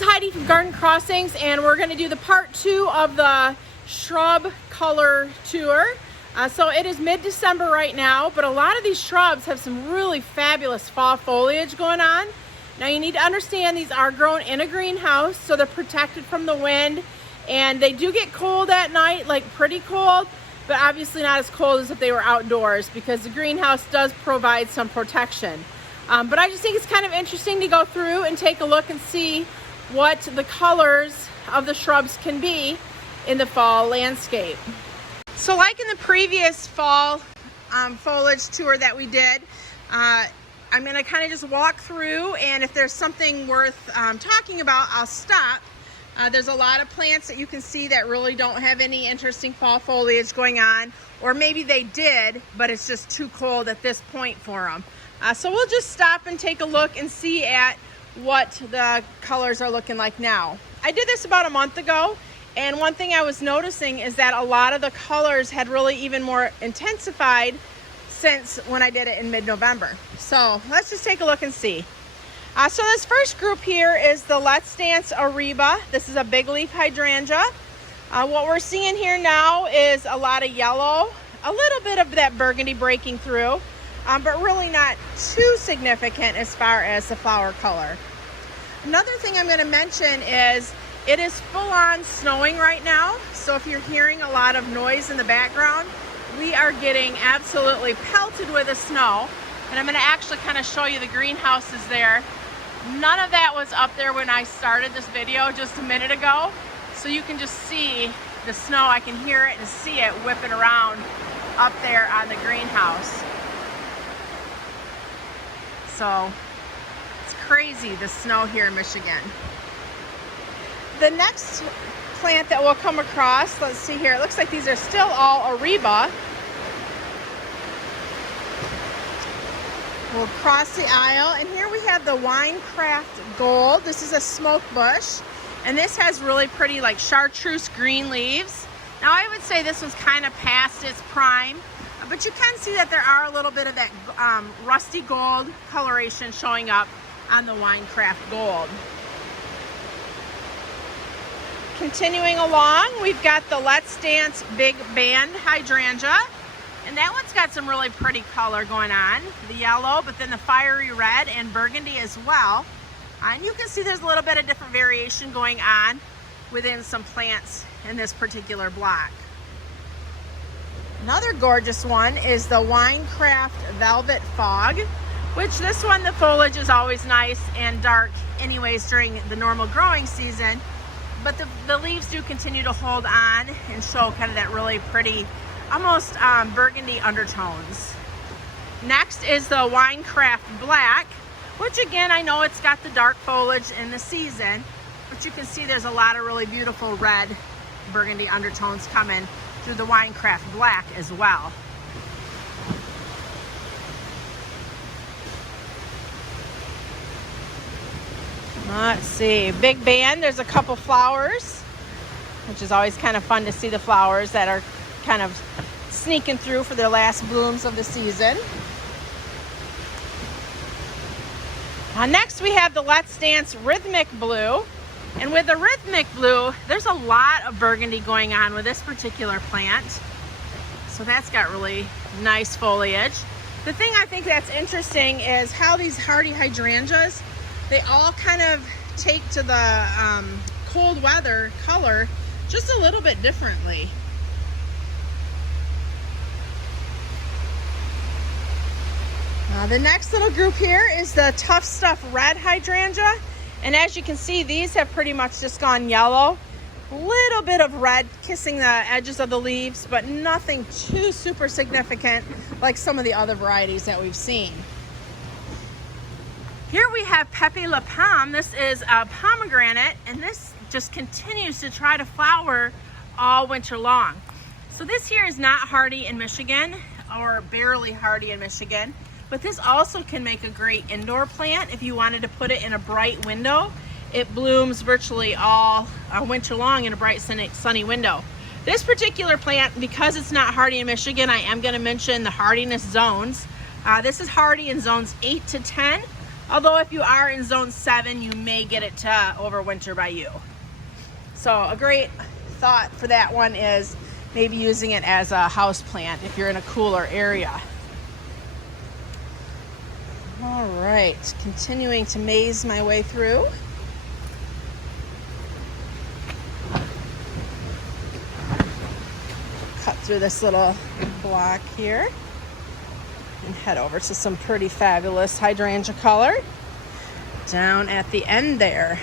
is Heidi from Garden Crossings, and we're going to do the part 2 of the shrub color tour. So it is mid-December right now, but a lot of these shrubs have some really fabulous fall foliage going on. Now you need to understand these are grown in a greenhouse, so they're protected from the wind, and they do get cold at night, like pretty cold, but obviously not as cold as if they were outdoors because the greenhouse does provide some protection. But I just think it's kind of interesting to go through and take a look and see what the colors of the shrubs can be in the fall landscape. So like in the previous fall foliage tour that we did, I'm going to kind of just walk through, and if there's something worth talking about, I'll stop. There's a lot of plants that you can see that really don't have any interesting fall foliage going on, or maybe they did, but it's just too cold at this point for them. So we'll just stop and take a look and see at what the colors are looking like now. I did this about a month ago, and one thing I was noticing is that a lot of the colors had really even more intensified since when I did it in mid-November. So let's just take a look and see. So this first group here is the Let's Dance Ariba. This is a big leaf hydrangea. What we're seeing here now is a lot of yellow, a little bit of that burgundy breaking through, but really not too significant as far as the flower color. Another thing I'm going to mention is it is full-on snowing right now, so if you're hearing a lot of noise in the background, we are getting absolutely pelted with the snow. And I'm going to actually kind of show you the greenhouses there. None of that was up there when I started this video just a minute ago, so you can just see the snow. I can hear it and see it whipping around up there on the greenhouse. So it's crazy, the snow here in Michigan. The next plant that we'll come across, let's see here, it looks like these are still all Ariba. We'll cross the aisle, and here we have the Winecraft Gold. This is a smoke bush, and this has really pretty like chartreuse green leaves. Now I would say this was kind of past its prime, but you can see that there are a little bit of that rusty gold coloration showing up on the Winecraft Gold. Continuing along, we've got the Let's Dance Big Band Hydrangea, and that one's got some really pretty color going on. The yellow, but then the fiery red and burgundy as well. And you can see there's a little bit of different variation going on within some plants in this particular block. Another gorgeous one is the Winecraft Velvet Fog, which this one, the foliage is always nice and dark anyways during the normal growing season, but the leaves do continue to hold on and show kind of that really pretty, almost burgundy undertones. Next is the Winecraft Black, which again, I know it's got the dark foliage in the season, but you can see there's a lot of really beautiful red burgundy undertones coming through the Winecraft Black as well. Let's see, Big Band, there's a couple flowers, which is always kind of fun to see the flowers that are kind of sneaking through for their last blooms of the season. Next we have the Let's Dance Rhythmic Blue. And with the Rhythmic Blue, there's a lot of burgundy going on with this particular plant. So that's got really nice foliage. The thing I think that's interesting is how these hardy hydrangeas, they all kind of take to the cold weather color just a little bit differently. The next little group here is the Tough Stuff Red Hydrangea. And as you can see, these have pretty much just gone yellow. A little bit of red kissing the edges of the leaves, but nothing too super significant like some of the other varieties that we've seen. Here we have Pepe La Pomme. This is a pomegranate, and this just continues to try to flower all winter long. So this here is not hardy in Michigan, or barely hardy in Michigan. But this also can make a great indoor plant if you wanted to put it in a bright window. It blooms virtually all winter long in a bright sunny window. This particular plant, because it's not hardy in Michigan, I am going to mention the hardiness zones. This is hardy in zones 8 to 10, Although if you are in zone 7, you may get it to overwinter by you. So a great thought for that one is maybe using it as a house plant if you're in a cooler area. All right, continuing to maze my way through. Cut through this little block here and head over to some pretty fabulous hydrangea color down at the end there.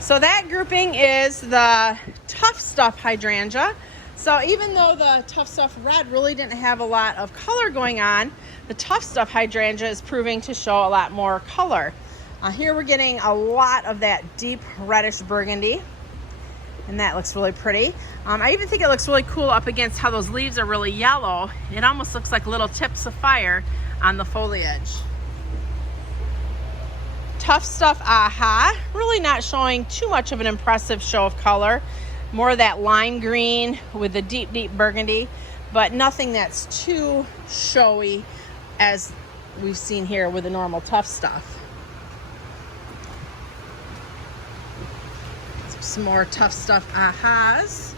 So that grouping is the Tough Stuff hydrangea. So even though the Tough Stuff red really didn't have a lot of color going on, the Tough Stuff hydrangea is proving to show a lot more color. Here we're getting a lot of that deep reddish burgundy, and that looks really pretty. I even think it looks really cool up against how those leaves are really yellow. It almost looks like little tips of fire on the foliage. Tough Stuff Aha, really not showing too much of an impressive show of color. More of that lime green with the deep, deep burgundy, but nothing that's too showy as we've seen here with the normal Tough Stuff. Some more Tough Stuff Ahas.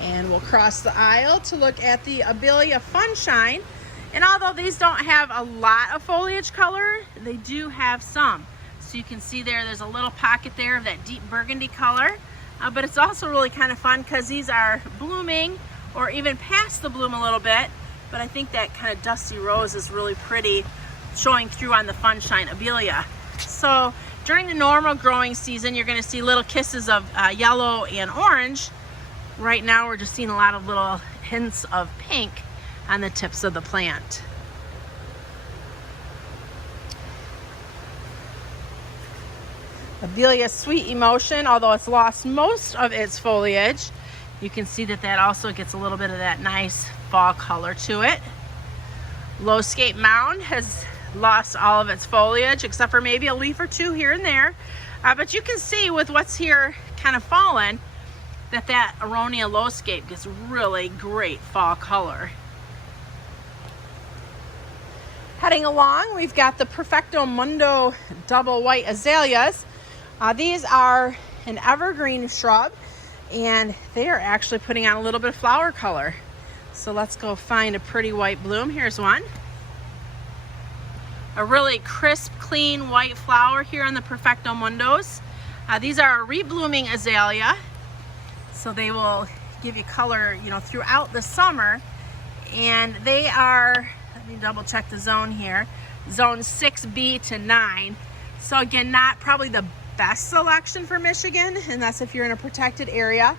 And we'll cross the aisle to look at the Abelia Funshine. And although these don't have a lot of foliage color, they do have some. So you can see there's a little pocket there of that deep burgundy color. But it's also really kind of fun because these are blooming or even past the bloom a little bit. But I think that kind of dusty rose is really pretty, showing through on the Funshine Abelia. So during the normal growing season, you're going to see little kisses of yellow and orange. Right now we're just seeing a lot of little hints of pink on the tips of the plant. Abelia Sweet Emotion, although it's lost most of its foliage, you can see that that also gets a little bit of that nice fall color to it. Lowscape Mound has lost all of its foliage except for maybe a leaf or two here and there. But you can see with what's here kind of fallen that aronia lowscape gets really great fall color. Heading along, we've got the Perfecto Mundo double white azaleas. These are an evergreen shrub, and they are actually putting on a little bit of flower color. So let's go find a pretty white bloom. Here's one. A really crisp, clean white flower here on the Perfecto Mundos. These are a reblooming azalea, so they will give you color, you know, throughout the summer. And they are, let me double check the zone here, zone 6B to 9. So again, not probably the best selection for Michigan, and that's if you're in a protected area,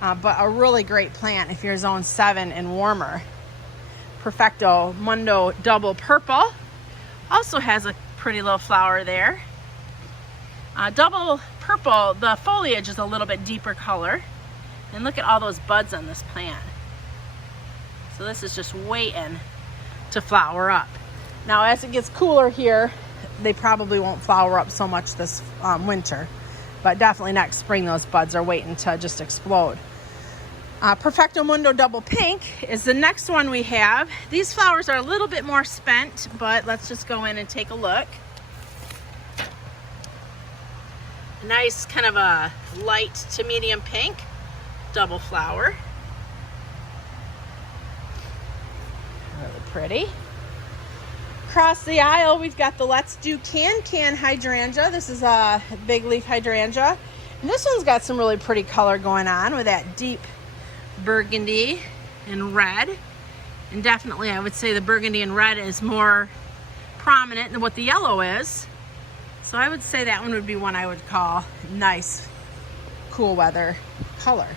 but a really great plant if you're zone 7 and warmer. Perfecto Mundo double purple also has a pretty little flower there. Double purple, the foliage is a little bit deeper color. And look at all those buds on this plant. So this is just waiting to flower up. Now as it gets cooler here, they probably won't flower up so much this winter. But definitely next spring those buds are waiting to just explode. Perfecto Mundo double pink is the next one we have. These flowers are a little bit more spent, but let's just go in and take a look. Nice kind of a light to medium pink double flower. Really pretty. Across the aisle we've got the Let's Do Can hydrangea. This is a big leaf hydrangea, and this one's got some really pretty color going on with that deep burgundy and red, and definitely I would say the burgundy and red is more prominent than what the yellow is. So I would say that one would be one I would call nice cool weather color.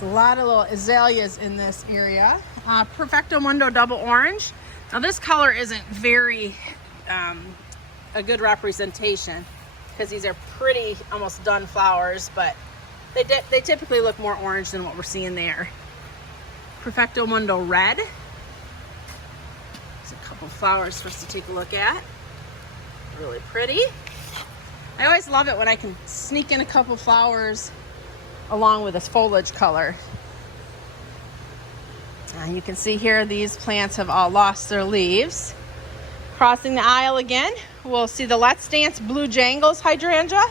There's a lot of little azaleas in this area. Perfecto Mundo double orange. Now this color isn't very a good representation because these are pretty almost done flowers, but they typically look more orange than what we're seeing there. Perfecto Mundo red. There's a couple flowers for us to take a look at. Really pretty. I always love it when I can sneak in a couple flowers along with this foliage color. You can see here these plants have all lost their leaves. Crossing the aisle again, we'll see the Let's Dance Blue Jangles hydrangea.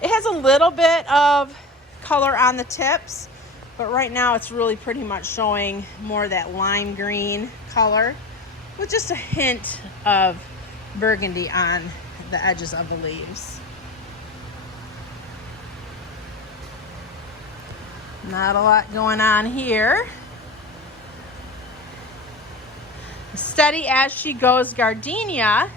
It has a little bit of color on the tips, but right now it's really pretty much showing more that lime green color with just a hint of burgundy on the edges of the leaves. Not a lot going on here. Steady as she goes gardenia.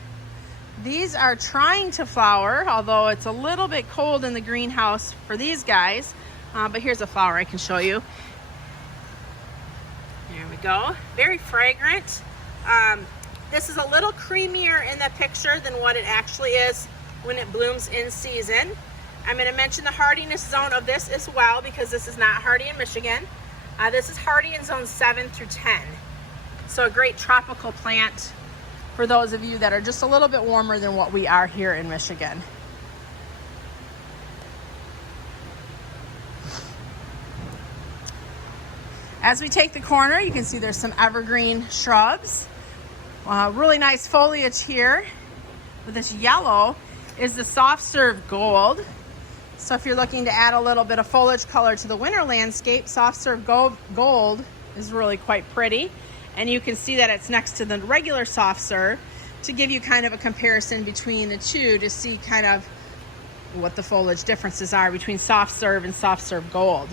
These are trying to flower, although it's a little bit cold in the greenhouse for these guys. But here's a flower I can show you. There we go. Very fragrant. This is a little creamier in the picture than what it actually is when it blooms in season. I'm going to mention the hardiness zone of this as well, because this is not hardy in Michigan. This is hardy in zone 7 through 10. So a great tropical plant for those of you that are just a little bit warmer than what we are here in Michigan. As we take the corner, you can see there's some evergreen shrubs. Really nice foliage here. With this yellow is the soft serve gold. So if you're looking to add a little bit of foliage color to the winter landscape, soft serve gold is really quite pretty. And you can see that it's next to the regular soft serve to give you kind of a comparison between the two to see kind of what the foliage differences are between soft serve and soft serve gold.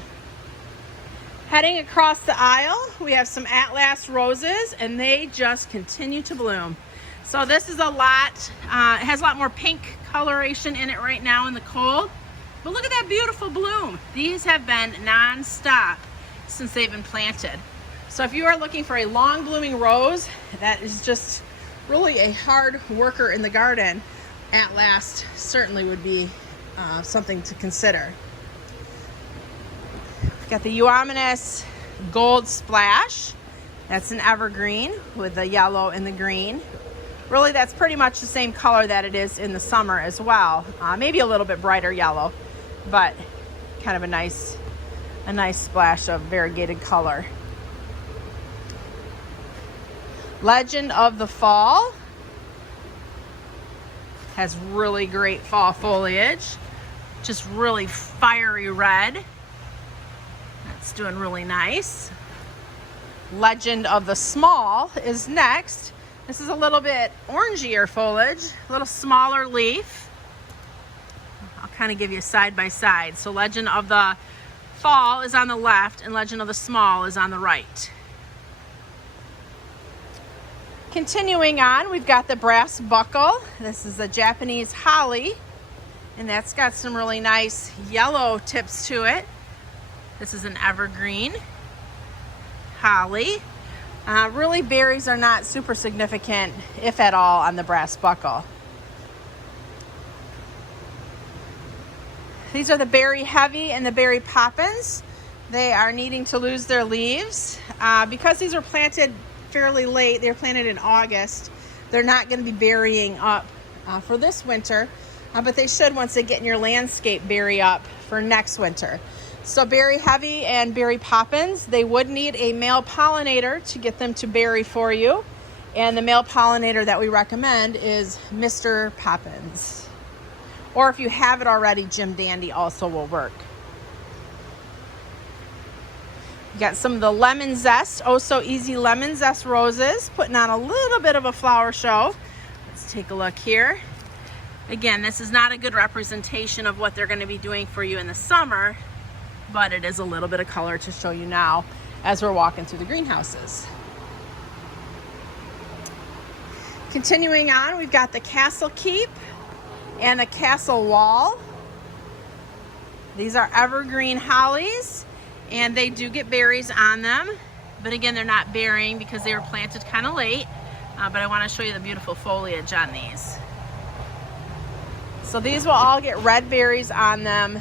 Heading across the aisle, we have some Atlas roses, and they just continue to bloom. So this is a lot, it has a lot more pink coloration in it right now in the cold. But look at that beautiful bloom. These have been non-stop since they've been planted. So if you are looking for a long blooming rose that is just really a hard worker in the garden, Atlas certainly would be something to consider. We've got the Euonymus Gold Splash. That's an evergreen with the yellow and the green. Really, that's pretty much the same color that it is in the summer as well. Maybe a little bit brighter yellow, but kind of a nice splash of variegated color. Legend of the Fall has really great fall foliage, just really fiery red. That's doing really nice. Legend of the Small is next. This is a little bit orangier foliage, a little smaller leaf. I'll kind of give you a side by side. So Legend of the Fall is on the left and Legend of the Small is on the right. Continuing on, we've got the brass buckle. This is a Japanese holly, and that's got some really nice yellow tips to it. This is an evergreen holly. Really, berries are not super significant, if at all, on the brass buckle. These are the berry heavy and the berry poppins. They are needing to lose their leaves. Because these were planted fairly late, they were planted in August, they're not going to be berrying up for this winter, but they should, once they get in your landscape, berry up for next winter. So berry heavy and berry poppins, they would need a male pollinator to get them to berry for you, and the male pollinator that we recommend is Mr. Poppins, or if you have it already, Jim Dandy also will work. You got some of the lemon zest, oh so easy lemon zest roses, putting on a little bit of a flower show. Let's take a look here. Again, this is not a good representation of what they're going to be doing for you in the summer, but it is a little bit of color to show you now as we're walking through the greenhouses. Continuing on, we've got the Castle Keep and the Castle Wall. These are evergreen hollies, and they do get berries on them, but again, they're not bearing because they were planted kind of late, but I want to show you the beautiful foliage on these. So these will all get red berries on them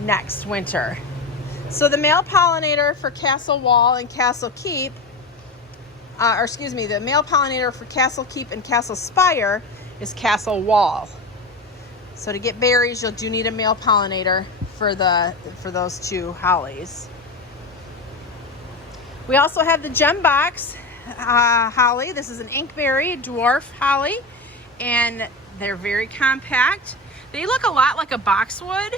next winter. So the male pollinator for Castle Wall and Castle Keep, the male pollinator for Castle Keep and Castle Spire is Castle Wall. So to get berries, you'll do need a male pollinator for those two hollies. We also have the gem box holly. This is an inkberry dwarf holly, and they're very compact. They look a lot like a boxwood.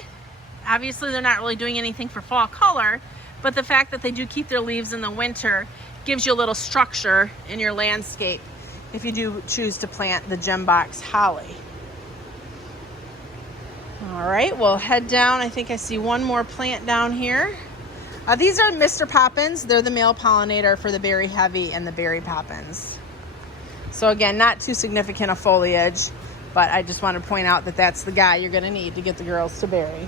Obviously they're not really doing anything for fall color, but the fact that they do keep their leaves in the winter gives you a little structure in your landscape if you do choose to plant the gem box holly. All right, we'll head down. I think I see one more plant down here. These are Mr. Poppins. They're the male pollinator for the berry heavy and the berry poppins. So again, not too significant a foliage, but I just want to point out that that's the guy you're going to need to get the girls to berry.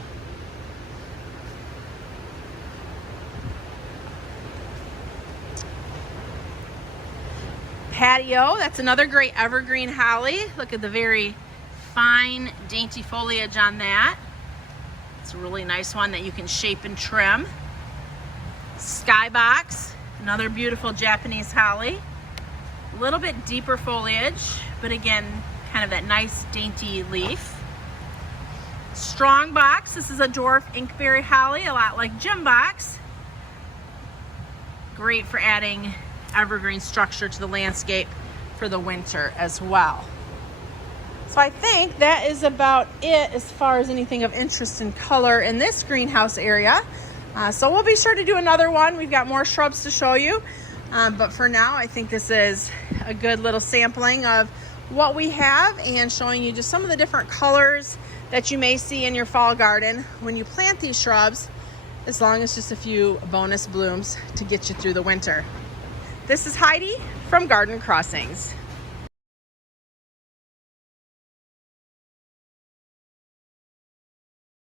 Patio, that's another great evergreen holly. Look at the very fine, dainty foliage on that. It's a really nice one that you can shape and trim. Skybox, another beautiful Japanese holly. A little bit deeper foliage, but again, kind of that nice dainty leaf. Strong box, this is a dwarf inkberry holly, a lot like gem box. Great for adding evergreen structure to the landscape for the winter as well. So I think that is about it as far as anything of interest in color in this greenhouse area. So we'll be sure to do another one. We've got more shrubs to show you. But for now, I think this is a good little sampling of what we have and showing you just some of the different colors that you may see in your fall garden when you plant these shrubs, as long as just a few bonus blooms to get you through the winter. This is Heidi from Garden Crossings.